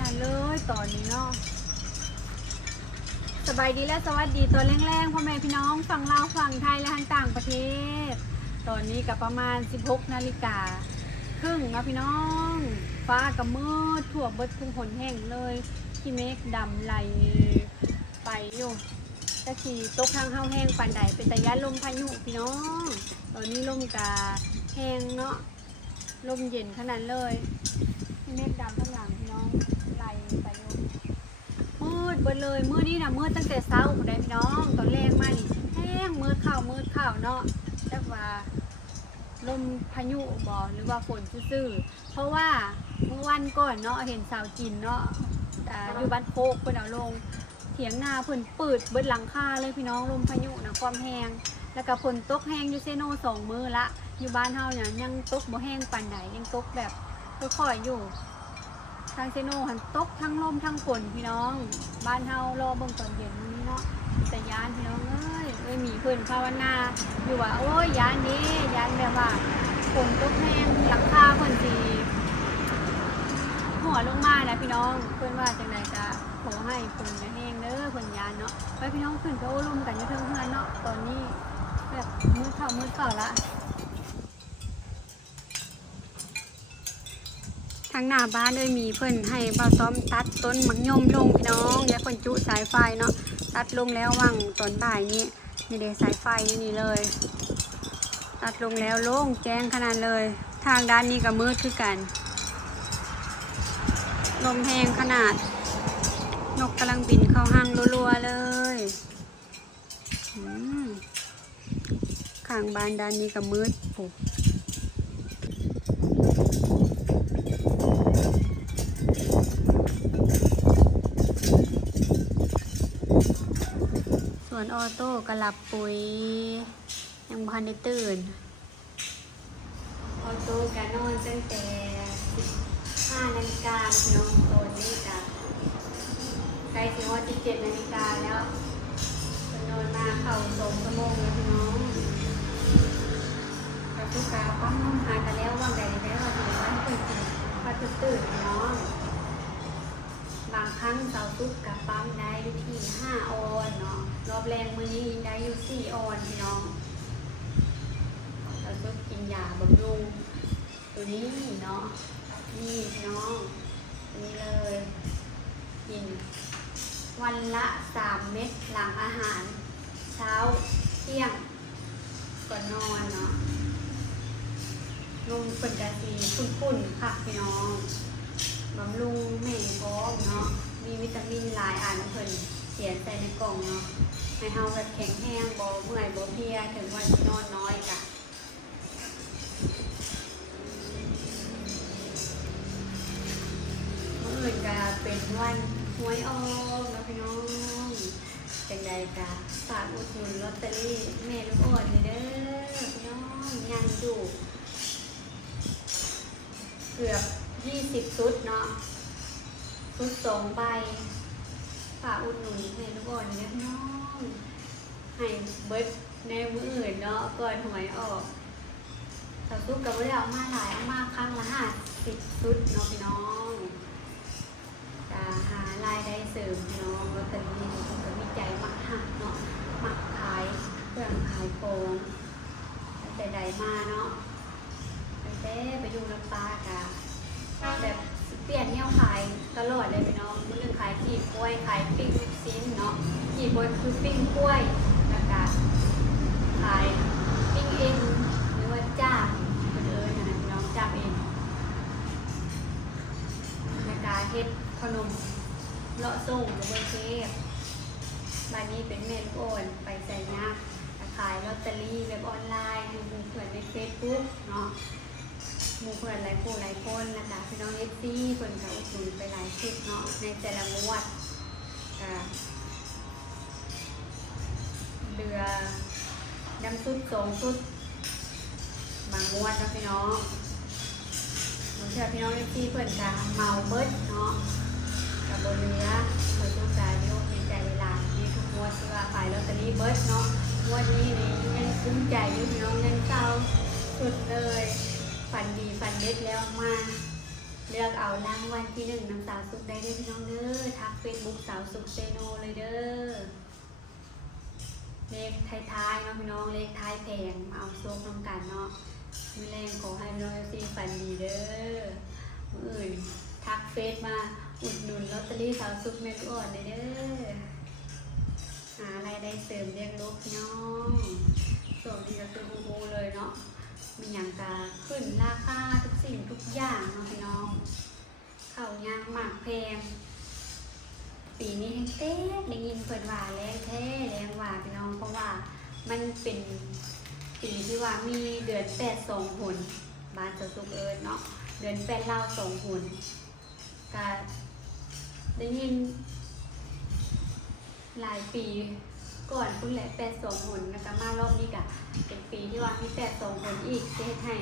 นาดเลยตอนนี้เนาะสบายดีและสวัสดีตัวแรงๆพ่อแม่พี่น้องฝั่งลาวฝั่งไทยและทางต่างประเทศตอนนี้กับประมาณ 16 นาฬิกาครึ่งนะพี่น้องฟ้ากับมืดทั่วเบิดทุกหนแห้งเลยที่เมฆดำไหลไปอยู่ตะขี่ตกทางเฮาแห้งปานใดเป็นตะยันลมพายุพี่น้องตอนนี้ลมกาแห้งเนาะลมเย็นขนาดเลยที่เมฆดำข้างหลังพี่น้องไหลไปอยู่มืดเบิดเลยมืดนี่นะมืดตั้งแต่เช้าได้พี่น้องตอนแรกมานี่แห้งมืดข่าวเนาะแต่ว่าลมพายุบ่หรือว่าฝนซื่อเพราะว่าเมื่อวันก่อนเนาะเห็นสาวจีนเนาะอยู่บ้านโคกเพิ่นเอาลงเถียงนาเพิ่นปืดเบิดหลังคาเลยพี่น้องลมพายุนะความแห้งแล้วก็ฝนตกแห้งอยู่เซโน2 มื้อละอยู่บ้านเฮาเนี่ยยังตกบ่แห้งปานใดยังตกแบบค่อยๆอยู่ทางเซโนหันตกทั้งลมทั้งฝนพี่น้องบ้านเฮารอเบิ่งตอนเย็นนี้เนาะแต่ยานพี่น้องเอ้ยมีเพิ่นภาวนาอยู่ว่าโอ้ยยานนี้ยานแบบว่าฝนตกแห้งหลังคาเพิ่นสิหัวลงมานะพี่น้องเพิ่นว่าจังไดก็ขอให้ฝนอย่าแห้งเด้อเพิ่นยานเนาะไปพี่น้องขึ้นไปโอ้ลมกันอยู่เทิงเฮือนเนาะตอนนี้แบบมืดเข้าละทางหน้าบ้านมีเพิ่นให้บ่าวซ้อมตัดต้นมักยมลงพี่น้องอย่าเพิ่นจุสายไฟเนาะตัดลงแล้ววังตอนบ่ายนี้นี่เด้สายไฟอยู่นี่เลยตัดลงแล้วโล่งแจ้งขนาดเลยทางด้านนี้ก็มืดคือกันลมแรงขนาดนกกำลังบินเข้าห้างรัวๆเลยข้างบ้านด้านนี้ก็มืดโอ้ส่วนออโต้กระลับปุ๋ยยังพันได้ตื่นออโต้การนอนตั้งแต่15 นาฬิกาพี่น้องโตนี่จ้ะใกล้ถึงว่า17 นาฬิกาแล้วนอนมาเข้า2 ชั่วโมงแล้วพี่น้องกับลูกค้าปั๊มน้ำหากันแล้วว่างใดได้ว่าถึงวันตื่นตื่นพี่น้องบางครั้งเสาตุ๊กกับปั๊มได้อยู่ที่5 ออนเนาะรอบแรงมื้อนี้ได้อยู่4 ออนพี่น้องเราต้องกินยาบำรุงตัวนี้เนาะนี่พี่น้องนี่เลยกินวันละ3 เม็ดหลังอาหารเช้าเที่ยงก่อนนอนเนาะนมเป็นกะทิขุ่นๆค่ะพี่น้องบำรุงแม่ท้องเนาะมีวิตามินหลายอันเพิ่นเขียนใส่ในกล่องเนาะให้เฮาแบบแข็งแรงบ่เมื่อยบ่เพลียถึงวันที่นอนน้อยกะมื้ออื่นก็เป็นวันหวยออกนะพี่น้องจังใดก็ฝากอุดหนุนลอตเตอรี่แม่ลูกอ่อนเด้อพี่น้องยังอยู่เกือบ20 ชุดเนาะชุด2 ใบฝากอุดหนุนให้ทุกคนเนี่ยน้องให้เบิร์ดในมื้ออื่นเนาะก่อนหวยออกแต่ทุกกับว่าเอามาหลายเอามาครั้งละ50 ชุดเนาะพี่น้องจะหารายได้เสริมพี่น้องลอตเตอรี่ผมก็มีใจมักหักเนาะมักขายเครื่องขายของแต่ใดมาเนาะไปอยู่น้ำปลากะแบบเปลี่ยนแนวขายตลอดเลยพี่น้องมื้อนึงขายขีดกล้วยขายปิ้งลูกชิ้นเนาะขีดบนคือปิ้งกล้วยแล้วก็ขายปิ้งเองหรือว่าจ้างคนอื่นนะพี่น้องจ้างเองแล้วก็เฮ็ดขนมเลาะส่งกับเบอร์เทปบ้านนี้เป็นเมนโอนไปใส่ยากขายลอตเตอรี่เว็บออนไลน์ให้เพื่อนในเฟซบุ๊กเนาะหมู่เพื่อนหลายคนนะคะพี่น้องFCเพื่อนก็อุดหนุนไปหลายชุดเนาะในแต่ละงวดเดือดำชุด2 ชุดบางงวดนะพี่น้องหนูเชื่อพี่น้องFCเพื่อนจะเมาเบิดเนาะกับบนเรือเพื่อนต้องการโยกในใจเวลาในทุกงวดที่ว่าขายลอตเตอรี่เบิดเนาะงวดนี้นี่ยังซึ้งใจอยู่พี่น้องยังเศร้าสุดเลยฝันดีฝันเด็ดแล้วมา เลือกเอารางวัลที่1นำสาวสุขได้เด้อพี่น้องเด้อทักเฟซบุ๊กสาวสุขเซโนเลยเด้อเลขท้ายๆเนาะพี่น้องเลขท้ายแพงมาเอาโซกน้ำกันเนาะมือแรงขอให้พี่น้องซีฝันดีเด้อมืออื่นทักเฟซมาอุดหนุนลอตเตอรี่สาวสุขเมนูอ่อนเด้อหารายได้เสริมเลี้ยงลูกพี่น้องส่วนนี้ก็คือโฮเลยเนาะมีอย่างกาขึ้นราคาทุกสิ่งทุกอย่างเนาะพี่น้องข้าวยางหมากแพงปีนี้แห้งเต้ได้ยินเพิ่นว่าแรงแท้แรงว่าพี่น้องเพราะว่ามันเป็นปีที่ว่ามีเดือน8 2 หนบ้านเจ้าสุกเอิญเนาะเดือน8เล่า2 หนก็ได้ยินหลายปีก่อนพุ่นแหละ8 2 หนแล้วก็มารอบนี้ก็เป็นปีที่ว่ามี8 2 หนอีกจะเฮ็ดให้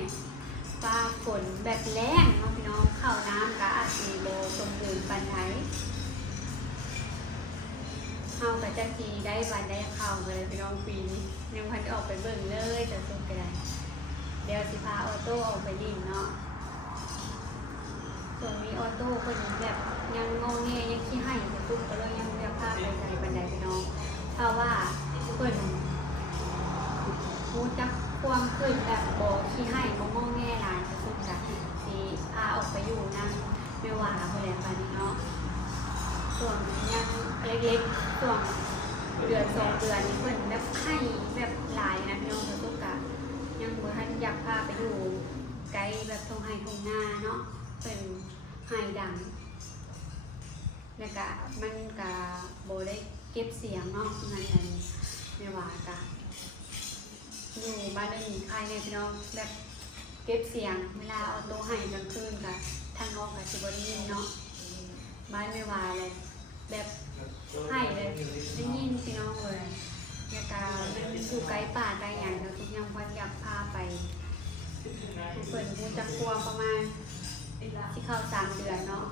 ฟ้าฝนแบบแรงเนาะพี่น้องข้าวน้ำก็อาจสิบ่สมบูรณ์ปานใดเฮาก็จักสิได้วันได้ข้าวกันเลยพี่น้องปีนี้ยังพันออกไปเบิ่งเลยจะสุกก็ได้เดี๋ยวสิพาออโต้ออกไปลิ้นเนาะส่วนนี้ออโต้เพิ่นแบบยังงอแงยังขี้ให้จะสุกก็เลยยังบ่อยากพาไปไสปานใดพี่น้องเพราะว่าเพิ่นรู้จักความขึ้นแบบบ่ขี้ให้บ่งอแงหลายจะสุกจ้ะสิพาออกไปอยู่นั่งไม่ว่าเพิ่นแหละปานนี้เนาะส่วนยังเล็กๆส่วนเดือน2 เดือนนี่เพิ่นแบบให้แบบหลายนะพี่น้องจะสุกกะยังบ่ทันอยากพาไปอยู่ไกลแบบทงไห้ทงนาเนาะเป็นไห้ดังแล้วก็มันก็บ่ได้เก็บเสียงเนาะงานนั้นไม่ว่ากะอยู่บ้านได้มีใครเนี่ยพี่น้องแบบเก็บเสียงเวลาเอาโต๊ะให้กลางคืนกะทางนอกกะสิบ่ได้ยินเนาะบ้านไม่ว่าเลยแบบให้เลยได้ยินพี่น้องเลยแล้วก็มันอยู่ไกลป่าไกลหยังแล้วทุกอย่างเพิ่นอยากพาไปเพิ่นรู้จักกลัวประมาณที่เข้า3 เดือนเนาะ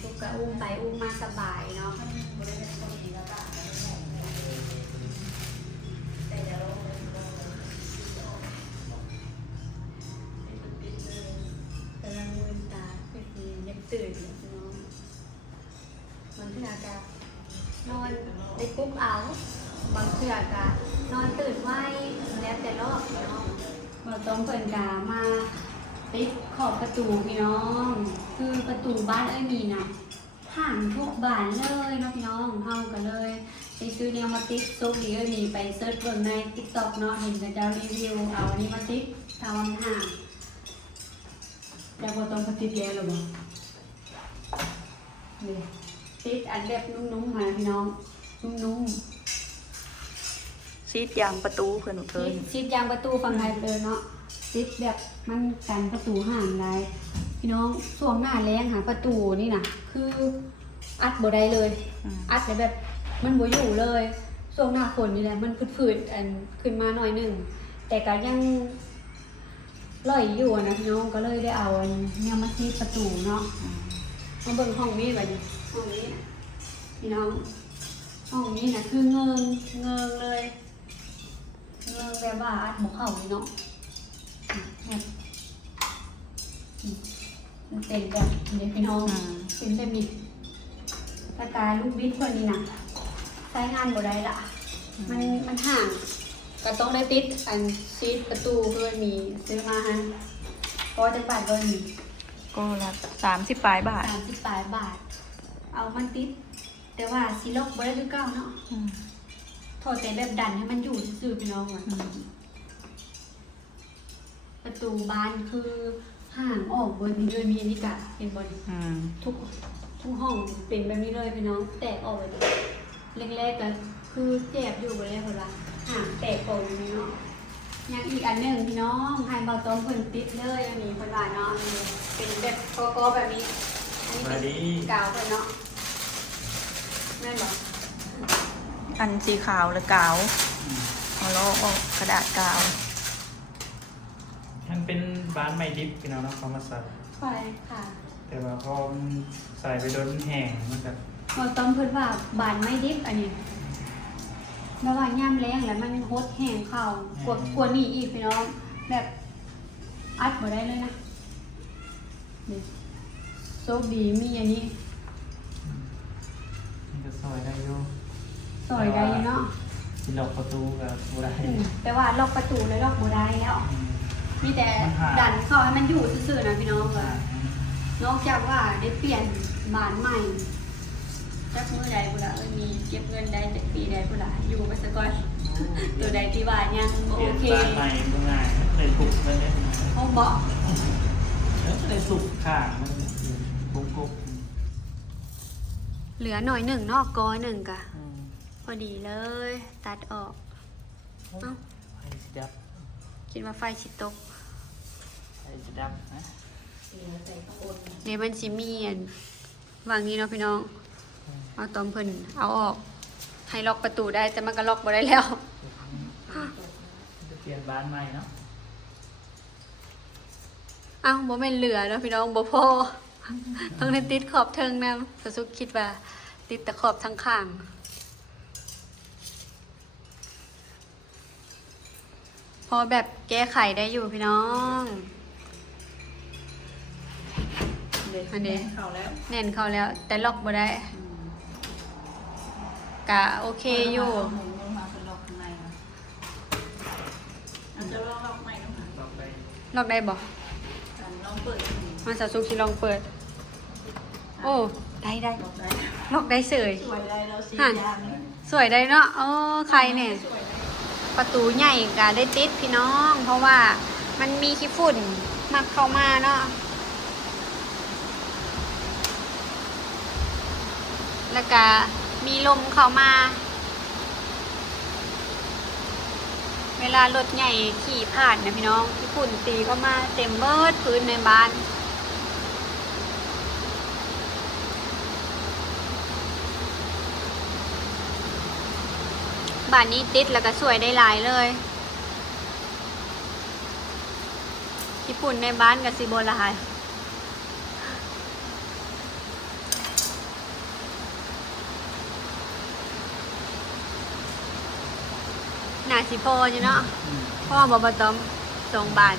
ทุกก็อุ้มไปอุ้มมาสบายเนาะกำลังมืนตาคือยังตื่นอยู่เนาะบางเทื่อก็นอนได้ปลุกเอาบางเทื่อก็นอนตื่นไวแล้วแต่รอบเนาะเราต้องเพิ่นกามาปิดขอบประตูพี่น้องคือประตูบ้านเอ้ยมีนะห่างทุกบ้านเลยเนาะพี่น้องเฮากันเลยไปซื้อแนวมาติดโซกดีเอ้ยมีไปเซิร์ชเบิ่งใน TikTok เนาะเห็นแต่เจ้ารีวิวเอาอันนี้มาติดทำมันห่างแล้วบ่ต้องมาติดแล้วหรอบ่นี่ติดอันแบบนุ่มๆมาพี่น้องนุ่มๆซีดยางประตูเพื่อนหนูเพิ่น ชิดยางประตูฝั่งไทยเลยเนาะชิดแบบมันกันประตูห่างไรพี่น้องช่วงหน้าแรงหาประตูนี่นะคืออัดบ่ได้เลยอัดแบบมันบ่อยู่เลยช่วงหน้าฝนนี่แหละมันฝืดๆอันขึ้นมาหน่อยนึงแต่ก็ยังลอยอยู่นะพี่น้องก็เลยได้เอาอันเนี่ยมาชิดประตูเนาะมาเบิ่งห้องนี้บัดนี้ห้องนี้พี่น้องห้องนี้นะคือเงิงเลยแบบว่าอัดหมกเข่าเลยเนาะมันเป็นแบบนี้พี่น้องเป็นแบบนี้สไตล์ลูกบิดคนนี้นะใช้งานบ่ได้ละมันห่างก็ต้องได้ติดอันซีดประตูเพื่อนมีซื้อมาฮะก็จะบาทเพื่อนมี ก็ละ30 ปลายบาท 30 บาทเอามันติดแต่ว่าซีล็อกบ่ได้คือเก่าเนาะถอดแต่แบบดันให้มันอยู่ซื่อๆพี่น้องอ่ะประตูบานคือห่างออกบนเรือนมีนิกะเป็นบนทุกห้องเป็นแบบนี้เลยพี่น้องแตกออกเลยแรกๆก็คือเจ็บอยู่บนเลยคนละห่างแตกออกอย่างนี้เนาะยังอีกอันหนึ่งพี่น้องให้เบาต้มเพิ่นติดเลยอันนี้คนละเนาะเป็นแบบกอแบบนี้อันนี้เป็นกาวเพิ่นเนาะแม่นบอกอันสีขาวหรือกาวเอาล้อออกกระดาษกาว มันเป็นบ้านไม้ดิบพี่น้องเนาะเขามาใส่ ไปค่ะ แต่ว่าพอใส่ไปโดนแห้งมันก็ เราต้องเพิ่นว่าบานไม่ดิบอันนี้แล้วว่าย่ำแรงแล้วมันฮดแห้งเข่ากวนี่อีกพี่น้องแบบอัดบ่ได้เลยนะนี่ คดีมีอันนี้ มันก็ซอยได้อยู่ ซอยได้เนาะ ที่ล็อกประตูกับบัได้ แต่ว่าล็อกประตูเลยล็อกบ่ได้แล้ว อืม มีแต่ มันหา ดันเข้าให้มันอยู่ซื่อๆนะพี่น้องก็นอกจากว่าได้เปลี่ยนบ้านใหม่จักมื้อใดพุ่นล่ะมีเก็บเงินได้จากปีใดพุ่นล่ะอยู่ไปซะก่อนตัวใดที่ว่ายังบ่ เปลี่ โอย น เค บ้านใหม่เมื่อไงเลยถูกแล้วเนี่ย ห้องเบาะ แล้วก็เลยสุกข้างมันกุ๊ก เหลือหน่อยหนึ่งเนอกกอหนึ่งกะ ๆอืม พอดีเลย ตัดออก เอ้า ไฟสีดับ คิดว่าไฟสิตก ไฟสีดับนะ เดี๋ยวมันสิมีอันวางนี้เนาะพี่น้อง เอาตอมเพิ่นเอาออก ให้ล็อกประตูได้แต่มันก็ล็อกบ่ได้แล้ว จะเปลี่ยนบ้านใหม่เนาะ เอ้าบ่แม่นเหลือเนาะพี่น้องบ่พอต้องได้ติดขอบเทิงนำสสุกคิดว่า ติดแต่ขอบทั้งข้าง พอแบบแก้ไขได้อยู่พี่น้องอันนี้ เข้าแล้ว แน่นเข้าแล้ว แต่ล็อกบ่ได้กะโอเคอยู่ หมุนลงมาเป็นล็อกข้างในนะอาจจะลองล็อกใหม่ต้องหา ล็อกไป ล็อกได้บ่ การลองเปิด มันสาวสุกสิลองเปิด โอ้ได้ได้ ล็อกได้ ล็อกได้เสย สวยได้แล้วสี หั่น ยางนี่ สวยได้เนาะใครเนี่ย สวยได้ ประตูใหญ่กะได้ติดพี่น้อง เพราะว่ามันมีขี้ฝุ่นมักเข้ามาเนาะแล้วก็มีลมเข้ามา เวลารถใหญ่ขี่ผ่านนะพี่น้องขี้ฝุ่นตีเข้ามาเต็มเบิดพื้นในบ้านบ้านนี้ติดแล้วก็สวยได้หลายเลยขี้ฝุ่นในบ้านกับสิโบหลายหนาสิพออยู่เนาะ อืม พ่อบบตอม2 บาท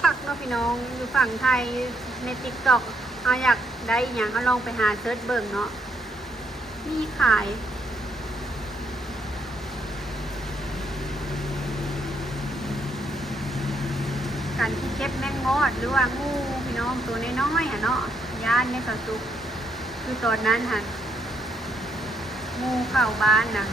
คักเนาะพี่น้องอยู่ฝั่งไทยในติ๊กต็อกเอาอยากได้อหย่างเอาลองไปหาเซิร์ชเบิ่งเนาะมีขายการที่เก็บแมงมอดหรือว่างูพี่น้องตัวน้อยๆอ่ะเนาะย่านในกระสุกคือตอนนั้นหันงูเข้าบ้านนะ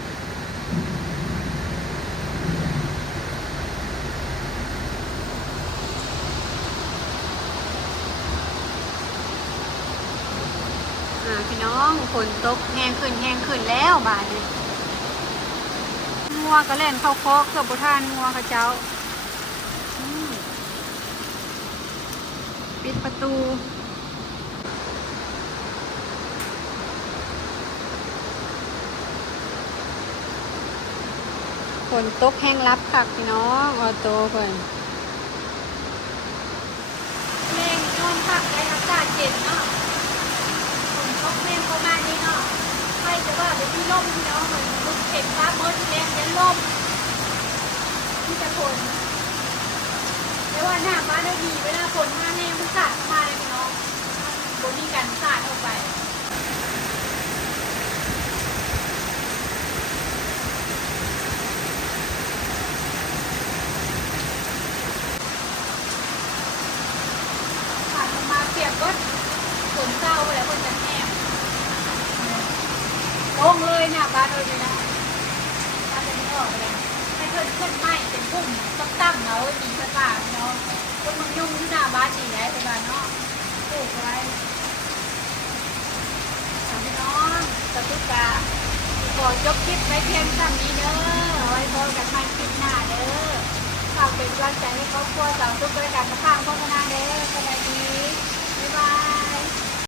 พี่น้องฝนตกแห้งขึ้นแล้วบาดนี้งัวก็เล่นเข้าคอกเกือบบุทานงัวเขาเจ้าปิดประตูฝนตกแห้งรับคักพี่น้องออโต้เพิ่นแรงนอนคักได้อากาศเย็นเนาะฝนตกแห้งประมาณนี้เนาะใครจะว่าเป็นที่ร่มพี่น้องเหมือนลูกเข็มฟ้าเบิดแรงยันร่มที่จะฝนแต่ว่าหน้าฟ้าได้ดีเวลาฝนมาแห้งมันสาดเข้ามาเลยพี่น้องบนนี้กันสาดออกไปสาดออกมาเปียกก็ฝนเศร้าไปแล้วคนจะแห้งโล่งเลยหน้าบ้านเลยดีนะบ้านจะไม่ออกไปเลยให้เพื่อนไหม้เป็นพุ่มตั้มๆเนาะดีสตาร์เนาะต้นมังยุ่งที่หน้าบ้านดีแล้วแต่บ้านเนาะปลูกไว้พี่น้องสตุกาขอจบคลิปไว้เพียงเท่านี้เด้อไว้พบกันใหม่คลิปหน้าเด้อฝากเป็นกำลังใจให้ครอบครัวสาวทุกรายการกระพางโฆษณาเด้อสวัสดีบ๊ายบาย